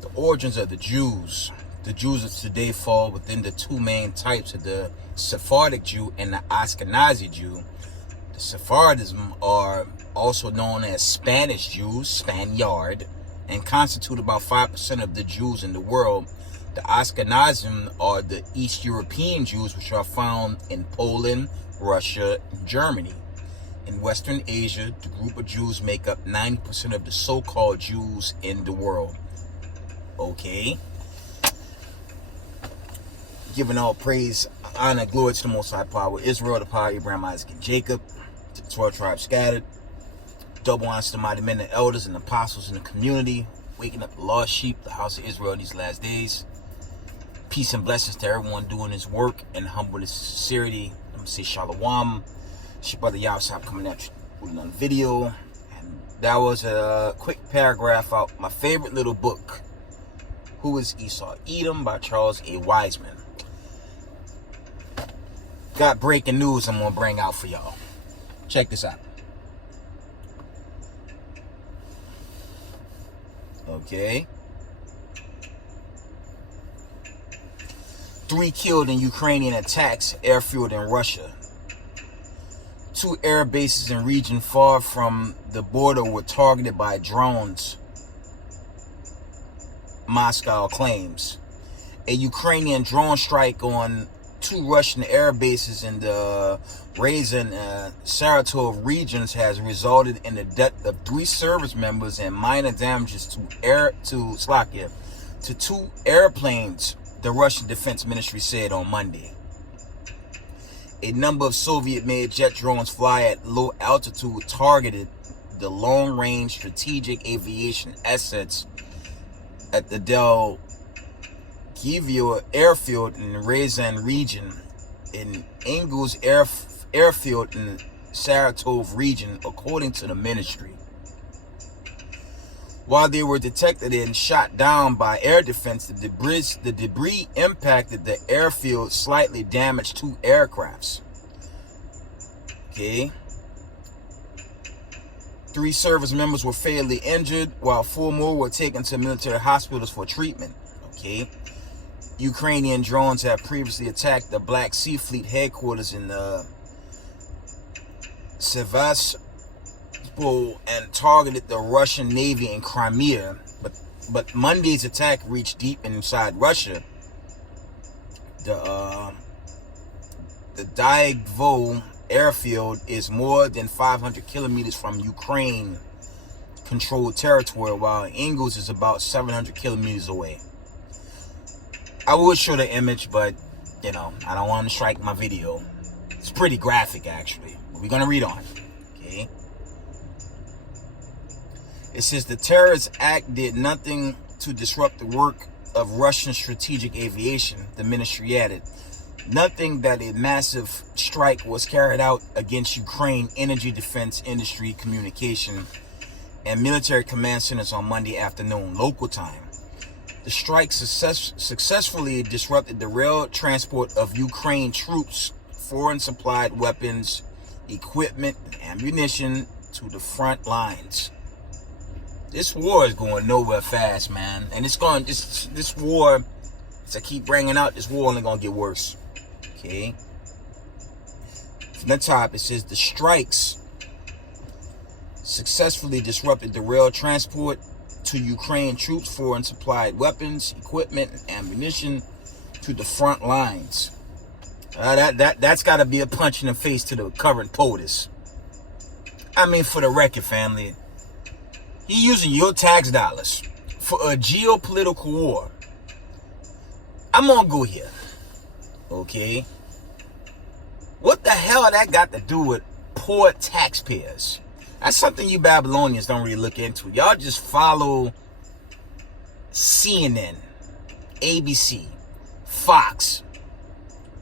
The origins of the Jews. The Jews of today fall within the two main types of the Sephardic Jew and the Ashkenazi Jew. The Sephardim are also known as Spanish Jews, Spaniard, and constitute about 5% of the Jews in the world. The Ashkenazim are the East European Jews, which are found in Poland, Russia, and Germany. In Western Asia, the group of Jews make up 90% of the so-called Jews in the world. Okay. Giving all praise, honor, glory to the Most High Power, Israel, the power of Abraham, Isaac, and Jacob, to the 12 tribes scattered. Double honors to the mighty men and elders and apostles in the community, waking up the lost sheep, the house of Israel in these last days. Peace and blessings to everyone doing his work in humbleness and sincerity. I'm going to say shalom. It's your brother Yahusab coming at you with another video. And that was a quick paragraph out my favorite little book, Who is Esau? Edom by Charles A. Wiseman. Got breaking news I'm going to bring out for y'all. Check this out. Okay. 3 killed in Ukrainian attacks, airfield in Russia. 2 air bases in region far from the border were targeted by drones, Moscow claims. A Ukrainian drone strike on 2 Russian air bases in the Ryazan and Saratov regions has resulted in the death of 3 service members and minor damages to 2 airplanes, the Russian Defense Ministry said on Monday. A number of Soviet-made jet drones fly at low altitude targeted the long-range strategic aviation assets at the Del Givio airfield in the Ryazan region, in Engels airfield in the Saratov region, according to the ministry. While they were detected and shot down by air defense, the debris impacted the airfield, slightly damaged 2 aircrafts. Okay. 3 service members were fatally injured, while 4 more were taken to military hospitals for treatment. Okay. Ukrainian drones have previously attacked the Black Sea Fleet headquarters in Sevastopol and targeted the Russian Navy in Crimea, but Monday's attack reached deep inside Russia. The Dyagvo airfield is more than 500 kilometers from Ukraine-controlled territory, while Engels is about 700 kilometers away. I would show the image, but, you know, I don't want to strike my video. It's pretty graphic, actually. But we're going to read on. Okay. It says the terrorist act did nothing to disrupt the work of Russian strategic aviation, the ministry added. Nothing that a massive strike was carried out against Ukraine energy, defense, industry, communication, and military command centers on Monday afternoon, local time. The strike successfully disrupted the rail transport of Ukraine troops, foreign supplied weapons, equipment, and ammunition to the front lines. This war is going nowhere fast, man. And it's going, this war, as I keep bringing out, this war only going to get worse. Okay. From the top, it says the strikes successfully disrupted the rail transport to Ukraine troops, foreign supplied weapons, equipment, and ammunition to the front lines. That's got to be a punch in the face to the current POTUS. I mean, for the record, family, he using your tax dollars for a geopolitical war. I'm gonna go here. Okay. What the hell that got to do with poor taxpayers? That's something you Babylonians don't really look into. Y'all just follow CNN, ABC, Fox.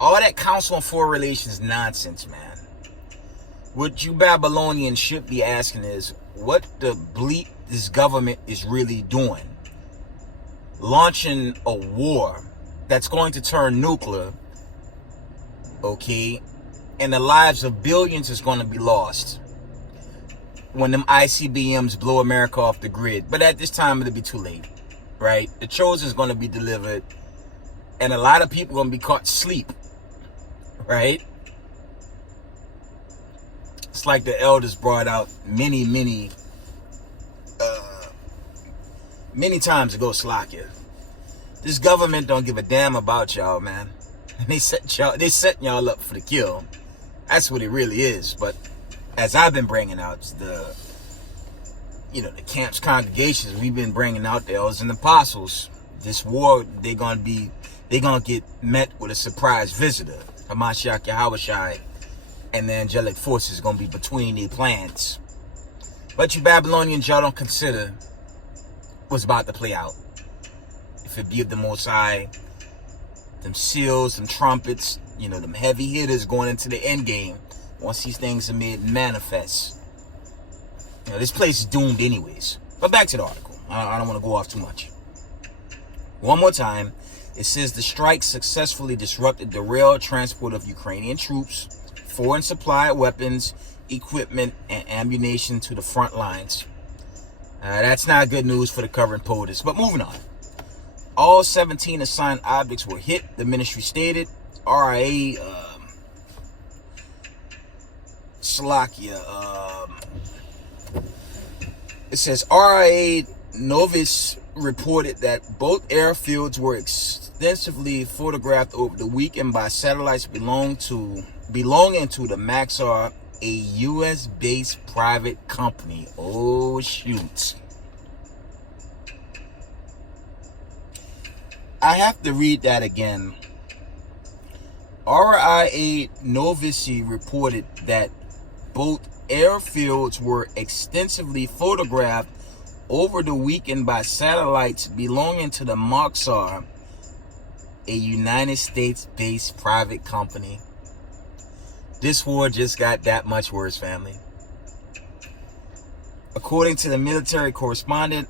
All that Council on Foreign Relations nonsense, man. What you Babylonians should be asking is, what the bleep this government is really doing? Launching a war that's going to turn nuclear, okay? And the lives of billions is going to be lost when them ICBMs blow America off the grid. But at this time, it'll be too late. right? The chosen is going to be delivered, and a lot of people are going to be caught asleep, right? It's like the elders brought out many times ago, Slakia. This government don't give a damn about y'all, man. And they setting y'all up for the kill. That's what it really is. But as I've been bringing out, the camps, congregations, we've been bringing out the elders and apostles. This war, they're gonna get met with a surprise visitor. Hamashiach Yahushai and the angelic forces gonna be between their plans. But you Babylonians, y'all don't consider what's about to play out. If it be of the Most High, them seals, them trumpets, them heavy hitters going into the end game. Once these things are made manifest, this place is doomed anyways. But back to the article. I don't want to go off too much. One more time, it says the strike successfully disrupted the rail transport of Ukrainian troops, foreign supply weapons, equipment, and ammunition to the front lines. That's not good news for the current POTUS. But moving on. All 17 assigned objects were hit, the ministry stated. RIA Slovakia. It says RIA Novus reported that both airfields were extensively photographed over the weekend by satellites belonging to the Maxar, a U.S.-based private company. Oh, shoot. I have to read that again. RIA Novici reported that both airfields were extensively photographed over the weekend by satellites belonging to the Maxar, a United States-based private company. This war just got that much worse, family. According to the military correspondent,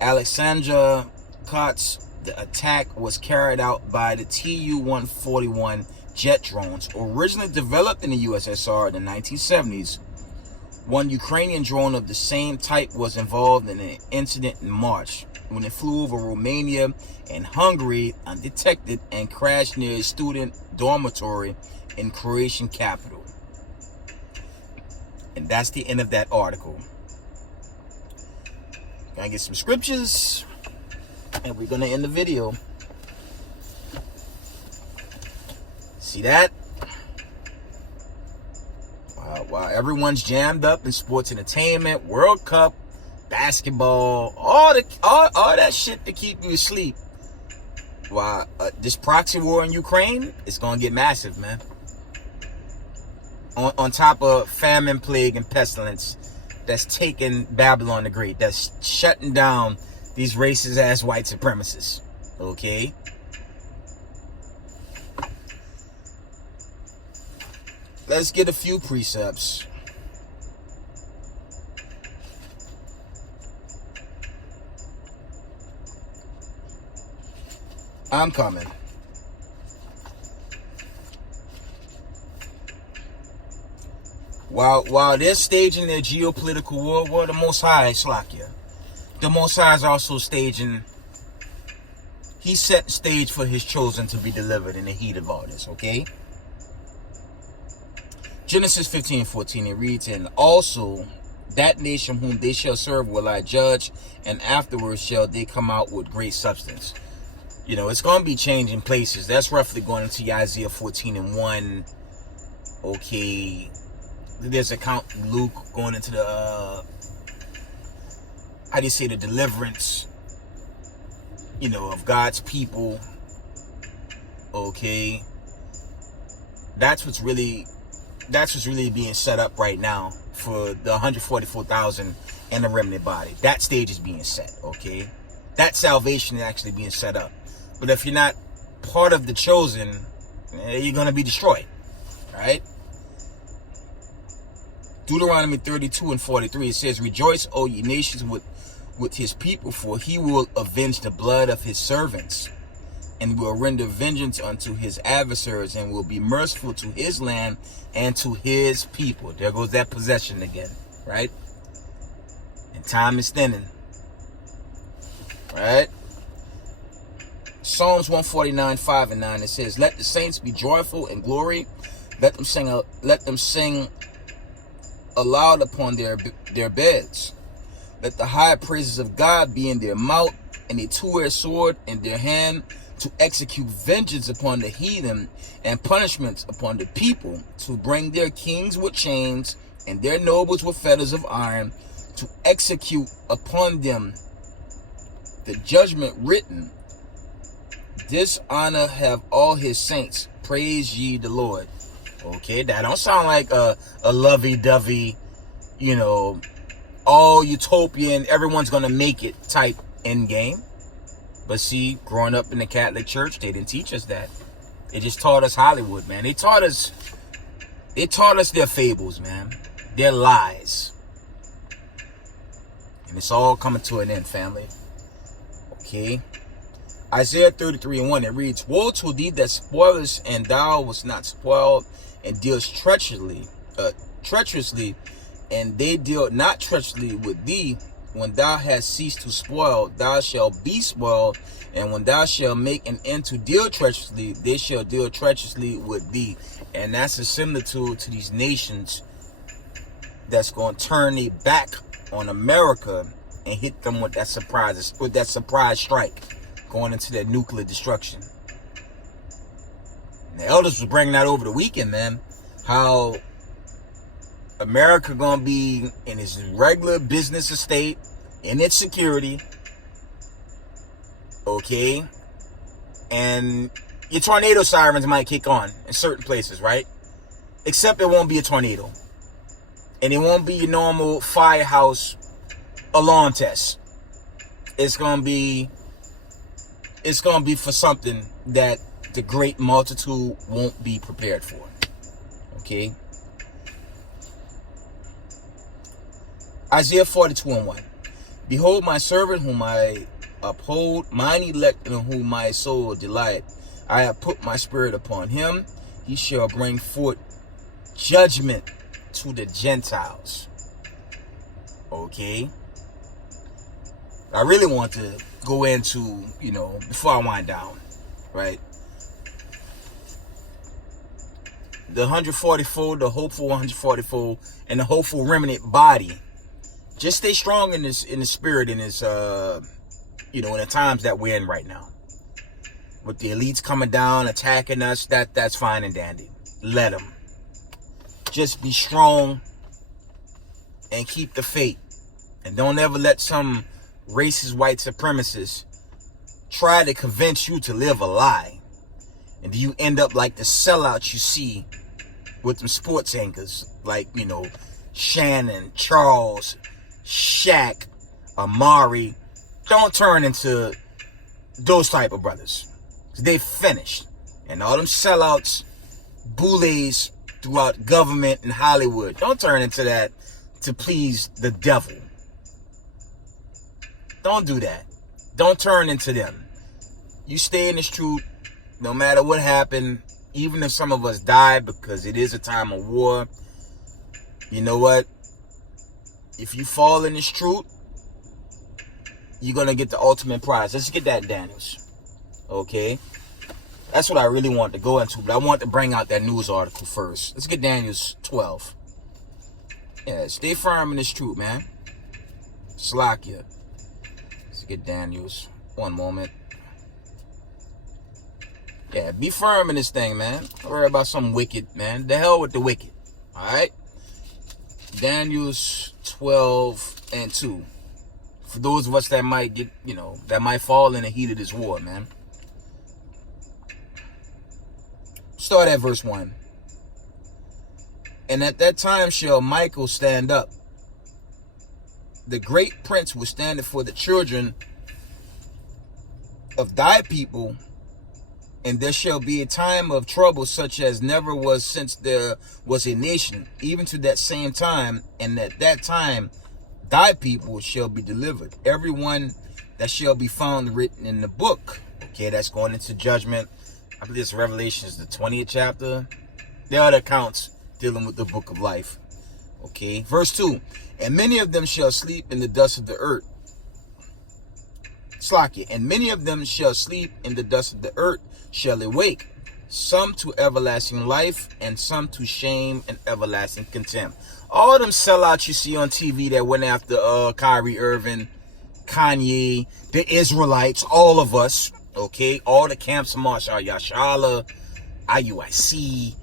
Alexandra Kotz, the attack was carried out by the Tu-141 jet drones, originally developed in the USSR in the 1970s. One Ukrainian drone of the same type was involved in an incident in March when it flew over Romania and Hungary undetected and crashed near a student dormitory in Croatian capital. And that's the end of that article. Gonna get some scriptures, and we're gonna end the video. See that? Wow, everyone's jammed up in sports entertainment, World Cup, basketball, all that shit to keep you asleep. Wow, this proxy war in Ukraine is gonna get massive, man. On top of famine, plague, and pestilence that's taking Babylon the Great, that's shutting down these racist ass white supremacists. Okay? Let's get a few precepts. I'm coming. While they're staging their geopolitical war, the Most High is Slakia. The Most High is also staging. He set the stage for his chosen to be delivered in the heat of all this, okay? Genesis 15:14, it reads, and also that nation whom they shall serve will I judge, and afterwards shall they come out with great substance. It's going to be changing places. That's roughly going into Isaiah 14:1. Okay. There's account Luke going into the, the deliverance, of God's people. Okay. That's what's really being set up right now for the 144,000 and the remnant body. That stage is being set, okay? That salvation is actually being set up. But if you're not part of the chosen, you're going to be destroyed, right? Deuteronomy 32:43, it says, rejoice, O ye nations, with his people, for he will avenge the blood of his servants, and will render vengeance unto his adversaries, and will be merciful to his land and to his people. There goes that possession again, right? And time is thinning, Right? Psalms 149, 5 and 9, it says, let the saints be joyful and glory. Let them sing aloud upon their beds. Let the high praises of God be in their mouth, and a two-edged sword in their hand, to execute vengeance upon the heathen and punishments upon the people, to bring their kings with chains and their nobles with fetters of iron, to execute upon them the judgment written. This honor have all his saints. Praise ye the Lord. Okay, that don't sound like a lovey-dovey, all utopian, everyone's gonna make it type end game. But see, growing up in the Catholic Church, they didn't teach us that. They just taught us Hollywood, man. They taught us their fables, man. Their lies. And it's all coming to an end, family. Okay. Isaiah 33 and 1, it reads, woe to thee that spoilest, and thou wast not spoiled, and dealst treacherously, and they deal not treacherously with thee. When thou hast ceased to spoil, thou shalt be spoiled, and when thou shalt make an end to deal treacherously, they shall deal treacherously with thee. And that's a similitude to these nations that's going to turn their back on America and hit them with that surprise strike, going into that nuclear destruction. And the elders was bringing that over the weekend, man. How America gonna be in its regular business estate, in its security, okay? And your tornado sirens might kick on in certain places, right? Except it won't be a tornado. And it won't be your normal firehouse alarm test. It's gonna be for something that the great multitude won't be prepared for. Okay? Isaiah 42 and 1. Behold my servant whom I uphold, mine elect in whom my soul delight. I have put my spirit upon him. He shall bring forth judgment to the Gentiles. Okay? I really want to go into, before I wind down, right? The 144, the hopeful 144, and the hopeful remnant body. Just stay strong in the spirit, in this, in the times that we're in right now. With the elites coming down, attacking us, that's fine and dandy. Let them. Just be strong and keep the faith. And don't ever let some racist white supremacists try to convince you to live a lie. And you end up like the sellouts you see with them sports anchors. Like, Shannon, Charles, Shaq, Amari. Don't turn into those type of brothers. They finished. And all them sellouts, bullies throughout government and Hollywood. Don't turn into that to please the devil. Don't do that. Don't turn into them. You stay in this truth no matter what happened. Even if some of us die, because it is a time of war. You know what? If you fall in this truth, you're going to get the ultimate prize. Let's get that, Daniels. Okay? That's what I really want to go into. But I want to bring out that news article first. Let's get Daniels 12. Yeah, stay firm in this truth, man. Slakia. Let's get Daniels. One moment. Yeah, be firm in this thing, man. Don't worry about some wicked, man. The hell with the wicked. Alright? Daniels 12 and 2. For those of us that might get, that might fall in the heat of this war, man. Start at verse 1. And at that time shall Michael stand up, the great prince will stand for the children of thy people, and there shall be a time of trouble such as never was since there was a nation, even to that same time, and at that time thy people shall be delivered, everyone that shall be found written in the book. Okay, that's going into judgment. I believe it's Revelations, the 20th chapter. There are the accounts dealing with the book of life. Okay, verse 2. And many of them shall sleep in the dust of the earth. Slakia. And many of them shall sleep in the dust of the earth, shall awake, some to everlasting life, and some to shame and everlasting contempt. All them sellouts you see on TV that went after Kyrie Irving, Kanye, the Israelites, all of us, okay? All the camps of Marshall Yashala, IUIC,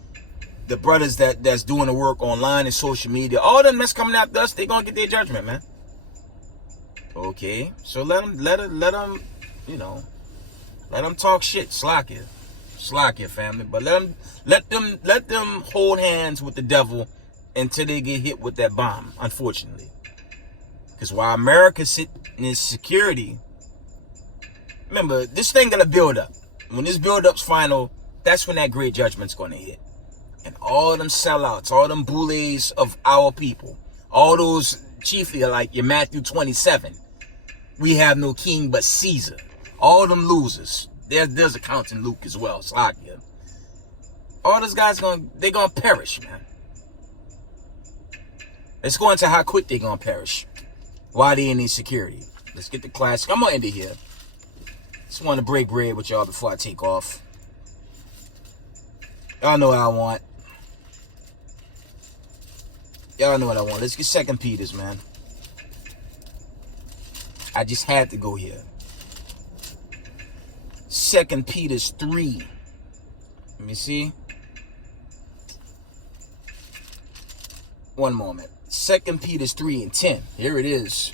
the brothers that's doing the work online and social media, all them that's coming after us, they gonna get their judgment, man. Okay? So let them, you know, let them talk shit. Slakia, family. But let them hold hands with the devil until they get hit with that bomb, unfortunately. Because while America's sitting in security, remember, this thing gonna build up. When this build-up's final, that's when that great judgment's gonna hit. And all them sellouts, all them bullies of our people, all those chiefly like your Matthew 27, we have no king but Caesar. All them losers. There's a count in Luke as well. Slakia. All those guys they're gonna perish, man. Let's go into how quick they're gonna perish. Why they in insecurity. Let's get the class. I'm gonna end it here. Just want to break bread with y'all before I take off. Y'all know what I want. Y'all know what I want. Let's get 2 Peter's, man. I just had to go here. 2 Peter's 3. Let me see. One moment. 2 Peter's 3:10. Here it is.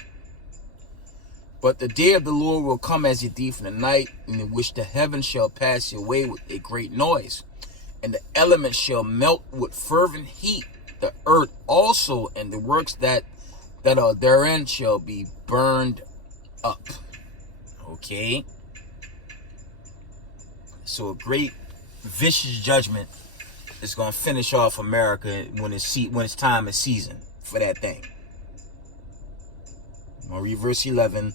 But the day of the Lord will come as a thief in the night, in which the heavens shall pass away with a great noise, and the elements shall melt with fervent heat. The earth also and the works that are therein shall be burned up. Okay? So a great vicious judgment is going to finish off America when it's time and season for that thing. I'm going to read verse 11.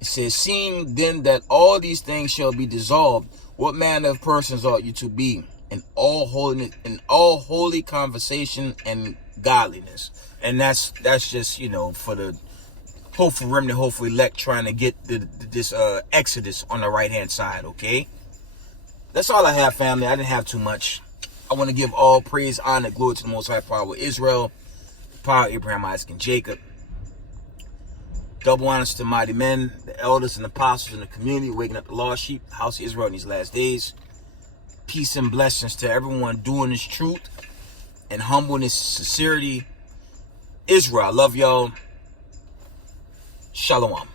It says, seeing then that all these things shall be dissolved, what manner of persons ought you to be in all holiness, in all holy conversation and godliness? And that's just, you know, for the hopeful remnant, hopeful elect, trying to get this Exodus on the right hand side. Okay, that's all I have, family. I didn't have too much. I want to give all praise, honor, glory to the Most High Power of Israel, power of Abraham, Isaac, and Jacob. Double honors to mighty men, the elders and apostles in the community, waking up the lost sheep, the house of Israel in these last days. Peace and blessings to everyone doing this truth and humbleness, sincerity. Israel, I love y'all. Shalom.